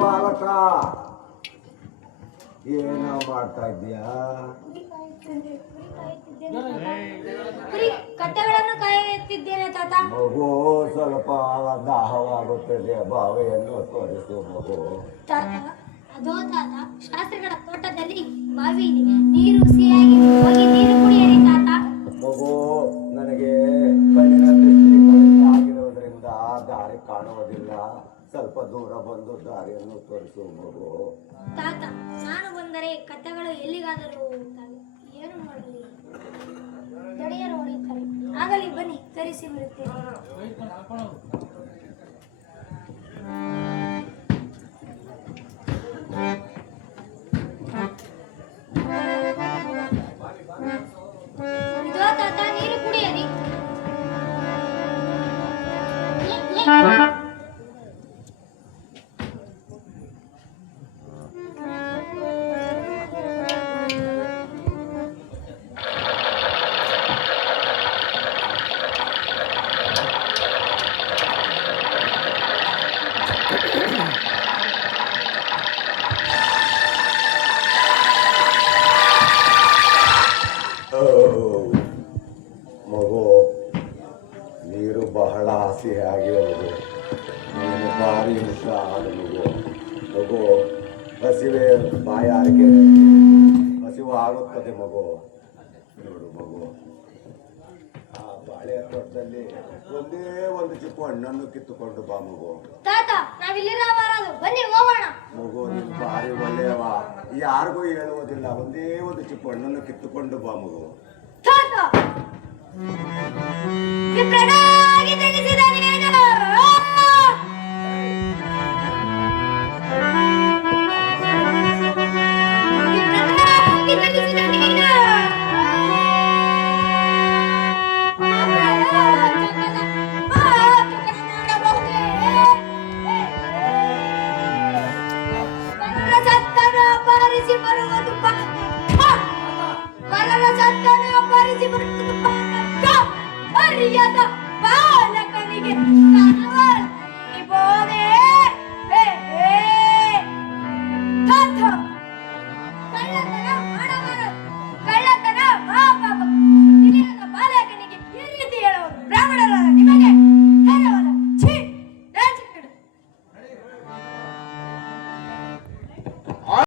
ಬಾಲಕ ಏನೋ ಮಾಡ್ತಾ ಇದ್ದೀಯಾ? ಕಟ್ಟೆಗಳನ್ನು ಕಾಯುತ್ತಿದ್ದೇನೆ ತಾತ. ಮಗು ಸ್ವಲ್ಪ ದಾಹವಾಗುತ್ತದೆ, ಬಾವಿಯನ್ನು ತೋರಿಸು ಮಗು. ಅದೋ ತಾತ, ಶಾಸ್ತ್ರಿಗಳ ತೋಟದಲ್ಲಿ ಬಾವಿ ಇದೆ, ನೀರು ಸಿಹಿಯಾಗಿ ಹೋಗಿ ನೀರು ಕುಡಿಯಿರಿ ತಾತ. ಮಗು, ನನಗೆ ಕಣ್ಣಿನ ದೃಷ್ಟಿ ಕಡಿಮೆ ಆಗಿರುವುದರಿಂದ ದಾರಿ ಕಾಣುವುದಿಲ್ಲ, ಸ್ವಲ್ಪ ದೂರ ಬಂದು ದಾರಿಯನ್ನು ತೋರಿಸು ಮಗು. ತಾತ, ನಾನು ಬಂದರೆ ಕತ್ತೆಗಳು ಎಲ್ಲಿಗಾದರೂ ಹೋಗುತ್ತವೆ, ಏನು ಮಾಡಲಿ? ದಡಿಯರು ಹೊಡೆಯುತ್ತಾರೆ. ಆಗಲಿ ಬನ್ನಿ, ಕರೆಸಿ ಬರುತ್ತೇನೆ. ಇದೋ ತಾತ, ನೀರು ಕುಡಿಯಿರಿ. ಮಗು, ನೀರು ಬಹಳ ಹಸಿಯಾಗಿರುವುದು, ನೀನು ಭಾರಿ ಮುಖ ಆದ ಮಗು. ಮಗು, ಹಸಿವೆ ಬಾಯಾರಿಕೆ ಹಸಿವು ಆಗುತ್ತದೆ ಮಗು. ನೋಡು ಮಗು, ಆ ಬಾಳೆ ತೋಟದಲ್ಲಿ ಒಂದೇ ಒಂದು ಚಿಕ್ಕ ಹಣ್ಣನ್ನು ಕಿತ್ತುಕೊಂಡು ಬಾ ಮಗು. ತಾತ, ನಾವಿಲ್ಲಿರಬಾರದು, ಬನ್ನಿ ಹೋಗೋಣ. ಮಗು, ನೀನು ಭಾರಿ ಒಳ್ಳೆಯವ, ಯಾರಿಗೂ ಹೇಳುವುದಿಲ್ಲ, ಒಂದೇ ಒಂದು ಚಿಕ್ಕ ಹಣ್ಣನ್ನು ಕಿತ್ತುಕೊಂಡು ಬಾ ಮಗು. ತಾತ, ವಿಪ್ರನಾಗಿ ಜನಿಸಿದ ನೀನು, ವಿಪ್ರನಾಗಿ ಜನಿಸಿದ ನೀನು, ಪರರ ಸತ್ತನ್ನು ಅಪಹರಿಸಿ ಬರುವುದು ಪರರ ಸತ್ತನ್ನು ಅಪಹರಿಸಿ ಬರುವುದು ಅರಿಯದ